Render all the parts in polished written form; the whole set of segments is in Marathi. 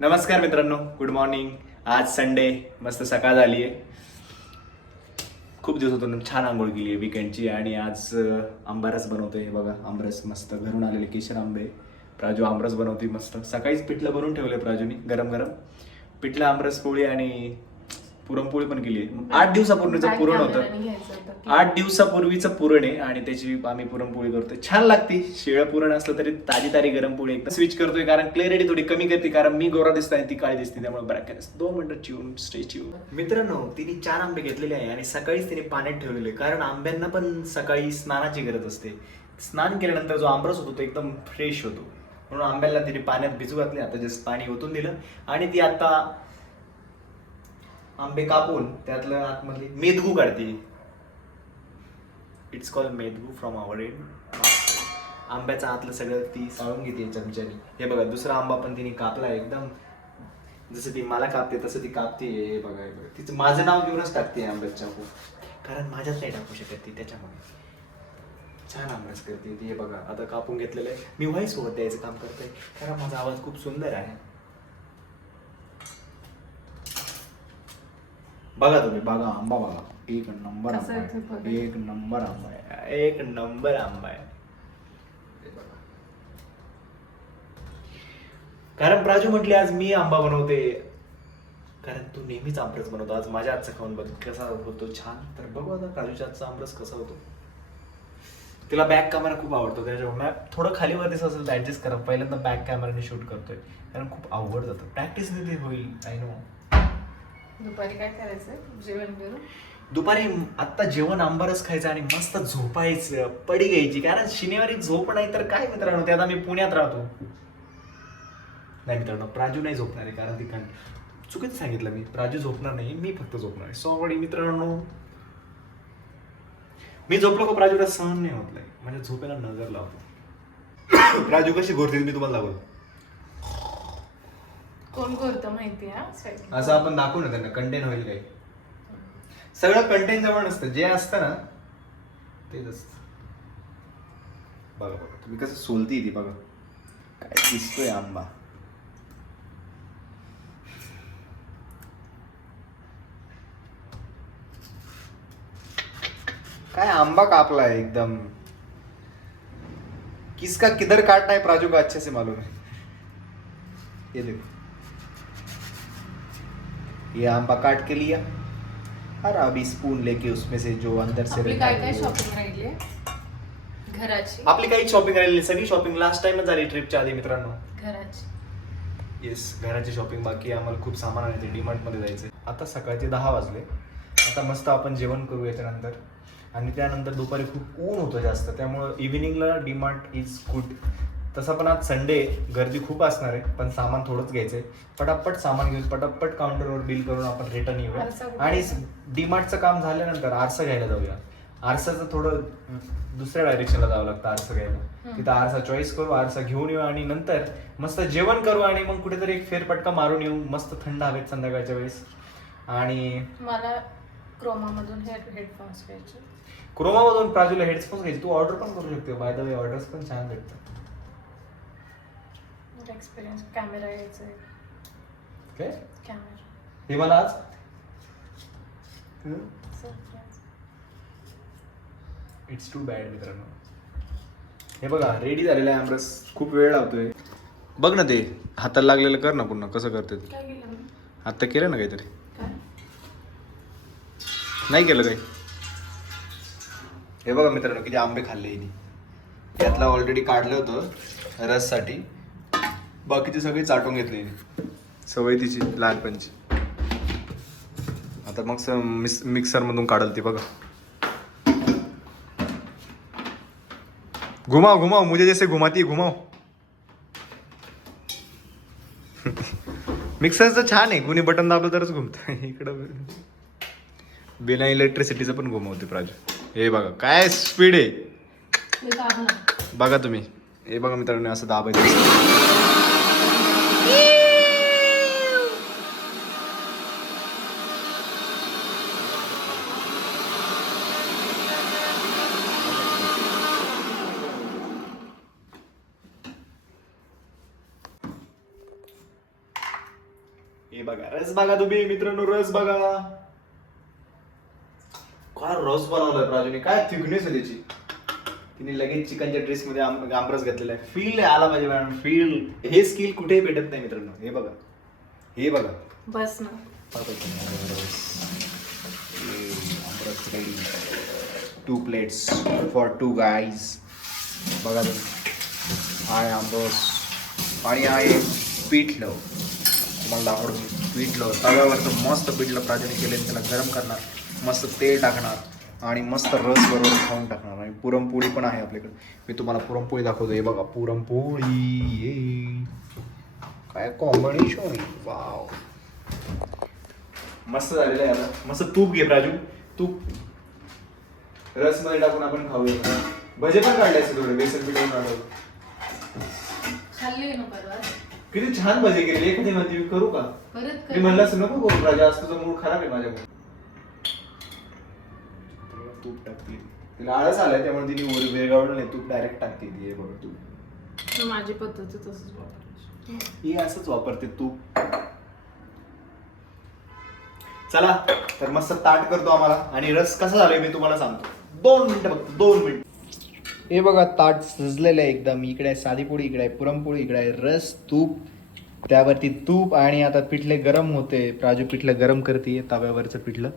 नमस्कार मित्रांनो, गुड मॉर्निंग. आज संडे, मस्त सकाळ झाली आहे. खूप दिवसातून छान आंघोळ केली आहे विकेंडची आणि आज आंबारस बनवतोय. बघा आंबरस मस्त घरून आलेले केशर आंबे. प्राजू आंबरस बनवते मस्त. सकाळीच पिठलं बनवून ठेवलंय प्राजूनी गरम गरम. पिठलं आंबरस पोळी आणि पुरणपोळी पण केली आहे. 8 दिवसापूर्वीचं पुरण होतं. 8 दिवसापूर्वीचं पुरण आहे आणि त्याची आम्ही पुरणपोळी करतोय. छान लागते. शिळं पुरण असलं तरी ताजी तारी गरम पोळी एकदम स्विच करतोय कारण क्लॅरिटी थोडी कमी करते कारण मी गोरा दिसत आहे ती काळी दिसते त्यामुळे ब्रॅकेट 2 मिनिटं चिवून स्टे चिवून. मित्रांनो तिने 4 आंबे घेतलेले आहे आणि सकाळीच तिने पाण्यात ठेवलेले कारण आंब्यांना पण सकाळी स्नानाची गरज असते. स्नान केल्यानंतर जो आंबरस होतो तो एकदम फ्रेश होतो म्हणून आंब्याला तिने पाण्यात भिजू घातले. आता जस्ट पाणी ओतून दिलं आणि ती आता आंबे कापून त्यातलं आतमध्ये मेदगू काढते. इट्स कॉल्ड मेदगू फ्रॉम आवर एंड. आंब्याचं आतलं सगळं ती साळून घेते चमच्यानी. हे बघा दुसरा आंबा पण तिने कापला एकदम जसं ती मला कापते तसं ती कापते. हे बघा हे बघा तिचं माझं नाव घेऊनच टाकते आंब्याच्या कारण माझ्याच नाही टाकू शकत ती त्याच्यामुळे. छान आंबरस करते ती. हे बघा आता कापून घेतलेलं आहे. मी व्हॉइस सोबत द्यायचं काम करतोय कारण माझा आवाज खूप सुंदर आहे. बघा तुम्ही बघा आंबा बघा. एक नंबर आंबा आहे. एक नंबर आंबा आहे. एक नंबर आंबा आहे. कारण प्राजू म्हटले आज मी आंबा बनवते कारण तू नेहमीच आंबरस बनवतो. आज माझ्या हातचा खाऊन बघ कसा होतो छान. तर बघू आता प्राजूच्या हातचा आंबरस कसा होतो. तिला बॅक कॅमेरा खूप आवडतो त्याच्यामुळे थोडं खालीवर दिसत असेल तर ऍडजस्ट करा. पहिल्यांदा बॅक कॅमेराने शूट करतोय कारण खूप अवघड जातं. प्रॅक्टिस ते होईल. I know. दुपारी काय करायचं जेवण करून. दुपारी आत्ता जेवण आंबारस खायचं आणि मस्त झोपायचं पडी घ्यायची कारण शनिवारी झोप नाही तर काय मित्रांनो. त्यात आम्ही पुण्यात राहतो. नाही मित्रांनो प्राजू नाही झोपणार आहे कारण ती चुकीचं सांगितलं मी. प्राजू झोपणार नाही मी फक्त झोपणार आहे. सॉरी मित्रांनो. मी झोपलो का प्राजूला सहन नाही होत नाही म्हणजे झोपेला नजर लावतो. प्राजू कशी घोरते मी तुम्हाला दाखवतो. कोण करतं माहिती असं आपण दाखवू ना त्यांना कंटेंट होईल काही. सगळं कंटेंट जवळ नसतं जे असतं ना तेच असतं. बघा बघा तुम्ही कसं सोलती ती बघा. काय दिसतोय आंबा. काय आंबा कापलाय एकदम. किसका किधर काटना है प्राजू का अच्छे से मालूम है. ये देखो ये आंबा काट के लिया और अभी स्पून लेके उसमें से जो अंदर से आपली काय काय शॉपिंग राहिली घराची. आपली काही शॉपिंग राहिली. सगळी शॉपिंग लास्ट टाइमच झाली ट्रिपच्या आधी मित्रांनो. घराची येस घराची शॉपिंग बाकी. आम्हाला खूप सामान आणायचे. डीमार्ट मध्ये जायचंय. आता सकाळचे 10 वाजले. आता मस्त आपण जेवण करू याच्यानंतर आणि त्यानंतर दुपारी खूप ऊन होतं जास्त त्यामुळं इव्हिनिंगला डीमार्ट इज गुड. तसं पण आज संडे गर्दी खूप असणार आहे पण सामान थोडंच घ्यायचंय. पटापट सामान घेऊन पटापट काउंटरवर बिल करून आपण रिटर्न येऊया आणि डीमार्टचं काम झाल्यानंतर आरसा घ्यायला जाऊया. आरसाचं थोडं दुसऱ्या डायरेक्शनला जावं लागतं आरसा घ्यायला. तिथं आरसा चॉईस करू आरसा घेऊन येऊ आणि नंतर मस्त जेवण करू आणि मग कुठेतरी एक फेरफटका मारून येऊ मस्त थंड हवेत संध्याकाळच्या वेळेस. आणि मला क्रोमामधून हेडफोन्स घ्यायचे. क्रोमामधून प्राजूला हेडफोन्स घ्यायचे. तू ऑर्डर पण करू शकते. बाय द वे ऑर्डर्स पण छान भेटतात. एक्सपिरियन्स कॅमेरा घ्यायचा आहे. काय कॅमेरा हे मला आज इट्स टू बॅड मित्रांनो. हे बघा रेडी झालेला आहे आमरस. खूप वेळ लावतोय. बघ ना ते हाताला लागलेलं कर ना पुन्हा कसं करते. काय केलं मी. आता केलं ना काहीतरी. काय नाही केलं काही. हे बघा मित्रांनो किती आंबे खाल्ले हिने. यातला ऑलरेडी काढलं होतं रससाठी. बाकीचे सगळे चाटून घेतले हिने. सवय तिची लहानपणची. आता मग मिक्सर मधून काढल ती बघा. घुमाव घुमाव मुझे जैसे घुमाती घुमाव. मिक्सरचं छान आहे. कुणी बटन दाबलं तरच घुमतं. इकडं बिना इलेक्ट्रिसिटीचं पण घुमवते प्राजू. हे बघा काय स्पीड आहे बघा तुम्ही. हे बघा मित्रांनो असं दाबायचं. हे बघा रस बघा तुम्ही मित्रांनो, रस बघा. काय रस बनवलाय प्राजूने, काय थिकनेस आहे त्याची. तिने लगेच चिकनच्या ड्रेस मध्ये आमरस घातलेला आहे. फील आला पाहिजे मॅडम, फील. हे स्किल कुठेही भेटत नाही मित्रांनो. हे बघा, हे बघा. बस ना. आमरस रेडी. 2 plates for 2 guys. बघा तुम्ही, आहे आमरस आणि आहे पिठलं. तुम्हाला आवडतं पिठलं, तव्यावरचं मस्त पिठलं प्राजूने केलं. त्याला गरम करणार, मस्त तेल टाकणार आणि मस्त रस बरोबर खाऊन टाकणार. आणि पुरणपोळी पण आहे आपल्याकडे. मी तुम्हाला पुरणपोळी दाखवतो. हे बघा पुरणपोळी, ये काय कॉम्बिनेशन आहे. वाव, मस्त झालेलं आहे. आता मस्त तूप घे प्राजू, तूप रस मध्ये टाकून आपण खाऊया. भजे पण काढले असते थोडे, बेसन पीठ आणून. खाल्ली ना परवा. किती छान भजे केले. एखादी मध्ये मी करू का? परत मी म्हणलं असं नको करू राजा, आज तुझा मूड खराब आहे माझ्यामुळे. तूप टाकते, तिला आळस आलाय त्यामुळे तिने वेगळं नाही, तूप डायरेक्ट टाकते. हे बघ तूप, माझी पद्धत तसंच वापरायची. ही असंच वापरते तूप. चला तर मस्त ताट करतो आम्हाला. आणि रस कसा झालाय मी तुम्हाला सांगतो. 2 मिनिटं फक्त, 2 मिनिट. हे बघा ताट सजलेलं आहे एकदम. इकडे आहे साधी पोळी, इकडे आहे पुरणपोळी, इकडे आहे रस, तूप, त्यावरती तूप. आणि आता पिठले गरम होते. प्राजू पिठलं गरम करते तव्यावरचं पिठलं.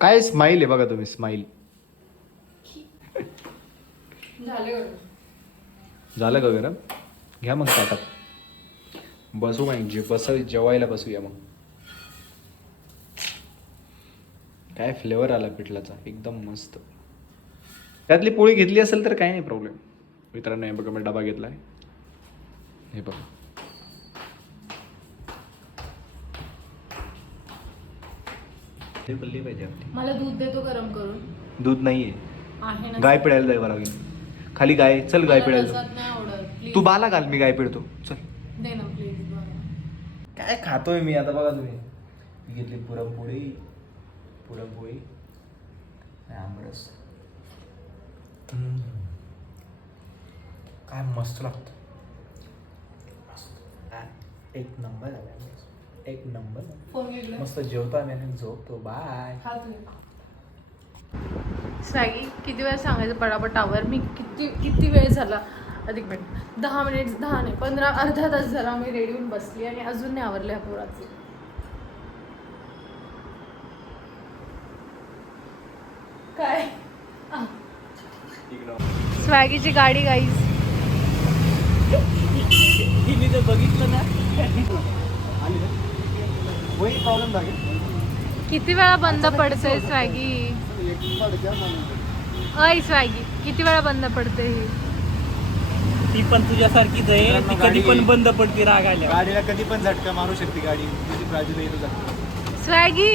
काय स्माईल आहे बघा तुम्ही, स्माईल. झालं का गरम? घ्या मग ताटात बसू. मग जेवायला बसूया मग. काय फ्लेवर आला पिठलाचा, एकदम मस्त. त्यातली पोळी घेतली असेल तर काही नाही प्रॉब्लेम मित्रांनो. हे बघा मी डबा घेतलाय. हे बघा, ते बोलली पाहिजे आपली. मला दूध देतो गरम करून. दूध नाहीये, आहे ना. गाय पिळायला जायला लागेल खाली. गाय, चल गाय पिळायला. नाही आवडत. तू प्लीज बाला घाल, मी गाय पिळतो. चल. दे ना प्लीज. काय खातोय मी आता बघा तुम्ही. मी घेतली पुरणपोळी, पुरणपोळी आमरस. काय मस्त लागतं. एक नंबर आला, एक नंबर. फोन घेतला. मस्त जेवतो आम्ही आणि झोपतो. बाय. स्वॅगी किती वेळ सांगायचं पटापट आवर. मी किती वेळ झाला, अधिक मिनिट 10 मिनिट, 10 नाही 15, अर्धा तास झाला मी रेडी होऊन बसली आणि अजून नाही आवरल्या पोराचे. काय स्वॅगीची गाडी गाईज. तिने जर बघितलं ना, प्रॉब्लेम लागेल. किती वेळा बंद पडतंय स्वॅगी? अय स्वॅगी किती वेळा बंद पडते ही? ती पण तुझ्यासारखीच आहे. ती कधी पण बंद पडते राग आल्या. गाडीला कधी पण झटका मारू शकते गाडी. तुझी प्राजूला येतो झटका. स्वॅगी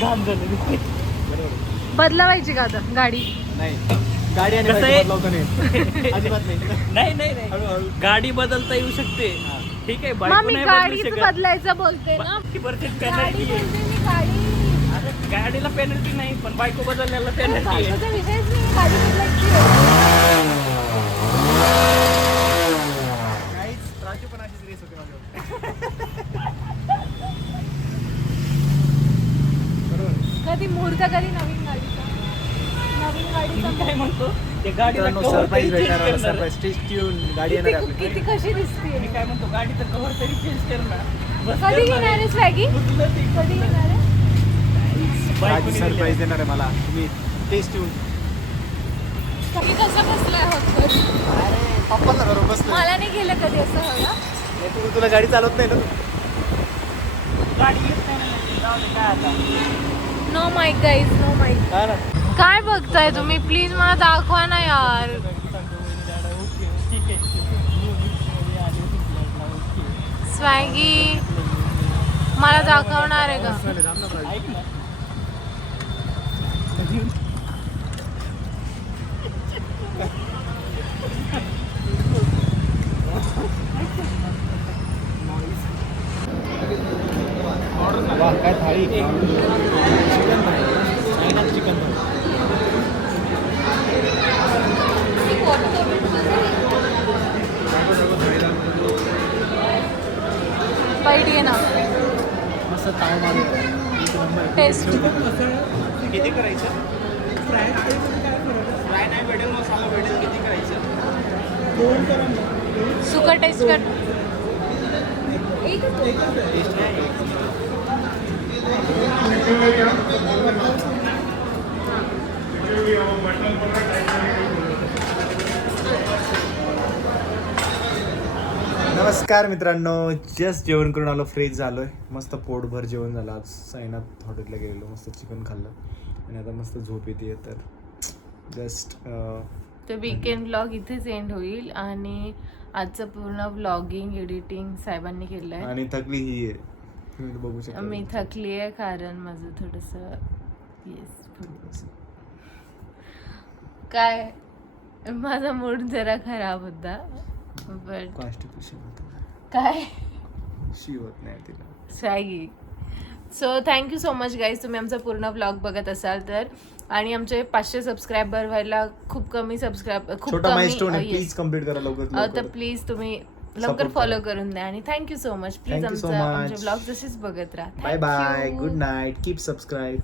घाम झालं. बदलावायची का आता गाडी? नाही, गाडी आणि कसं बाईक आहे? बदलावतो नाही. अजिबात नाही. नाही गाडी बदलता येऊ शकते. ठीक आहे, मग बायको मी नाही बदलू गाडीच शकत. बदलायचं बोलते ना. पेनल्टी गाडी आहे. बोलते मी, गाडी. अरे, गाडीला पेनल्टी नाही, पण बायको बदलण्याला पेनल्टी आहे. बायकोचा विषयच नाही, गाडी बदलायची आहे. काहीच, प्राजू पण अशीच रेस होते माझ्यावर. कधी मुहूर्त कधी नवीन गाडीचा, नवीन गाडीचा मी काय म्हणतो, ते गाडीला cover सरप्राईज तरी भेटणार. change करणार. सरप्राईज स्टेज ट्यून गाडी येणार आहे आपली. किती कशी दिसते. मी काय म्हणतो, गाडीचं कव्हर तरी चेंज करणार. बस कधी करणार घेणार आहे स्वॅगी? कुठलं ते कधी घेणार आहे? बायकोने सरप्राईज दिलेलं. देणार आहे मला. तुम्ही टेस्ट ट्यून. मी कसं बसलाय होत कधी? अरे पप्पाला बरोबर बसलं. मला नाही गेलं कधी असं व्हायला. तुला गाडी चालवत नाही ना तू. गाडी येत नाही ना, जाऊ दे, काय आता. No mike guys, no mike. काय ना, काय बघताय तुम्ही? प्लीज मला दाखवा ना यार. स्वॅगी मला दाखवणार आहे का? ऐक ना, वा काय थाळी. चिकन थाळी, चायना चिकन थाळी. टेस्ट. किती करायचं फ्राय फ्राय नाही भेटेल मसाला भेटेल किती करायचं दोन करा ना सुका टेस्ट कर. नमस्कार मित्रांनो, जस्ट जेवण करून आलो, फ्रेश झालोय, मस्त पोटभर जेवण झालं. आज साईनाथ हॉटेलला गेलेलो, मस्त चिकन खाल्लं आणि आता मस्त झोप येते. तर जस्ट तर वीकेंड व्लॉग इथेच एंड होईल आणि आजचं पूर्ण व्लॉगिंग एडिटिंग साहेबांनी केलं आहे. आणि थकली ही आहे, तुम्ही बघू शकता. मी थकली आहे कारण माझं थोडंसं येस काय माझा मूड जरा खराब होता बट कॉन्स्टिपेशन होतं, काय शी होत नाही तिला. स्वॅगी. So thank you so much guys, तुम्ही आमचा पूर्ण व्लॉग बघत असाल तर. आणि आमचे 500 सबस्क्रायबर व्हायला खूप कमी छोटा माइलस्टोन आहे, प्लीज कंप्लीट करा लवकर. तर प्लीज तुम्ही लवकर Support फॉलो करा. करून द्या आणि thank you so much. Please Thank you so आमचे much. ब्लॉग जसेच बघत राहा. Bye bye, Thank you. Good night, keep subscribe.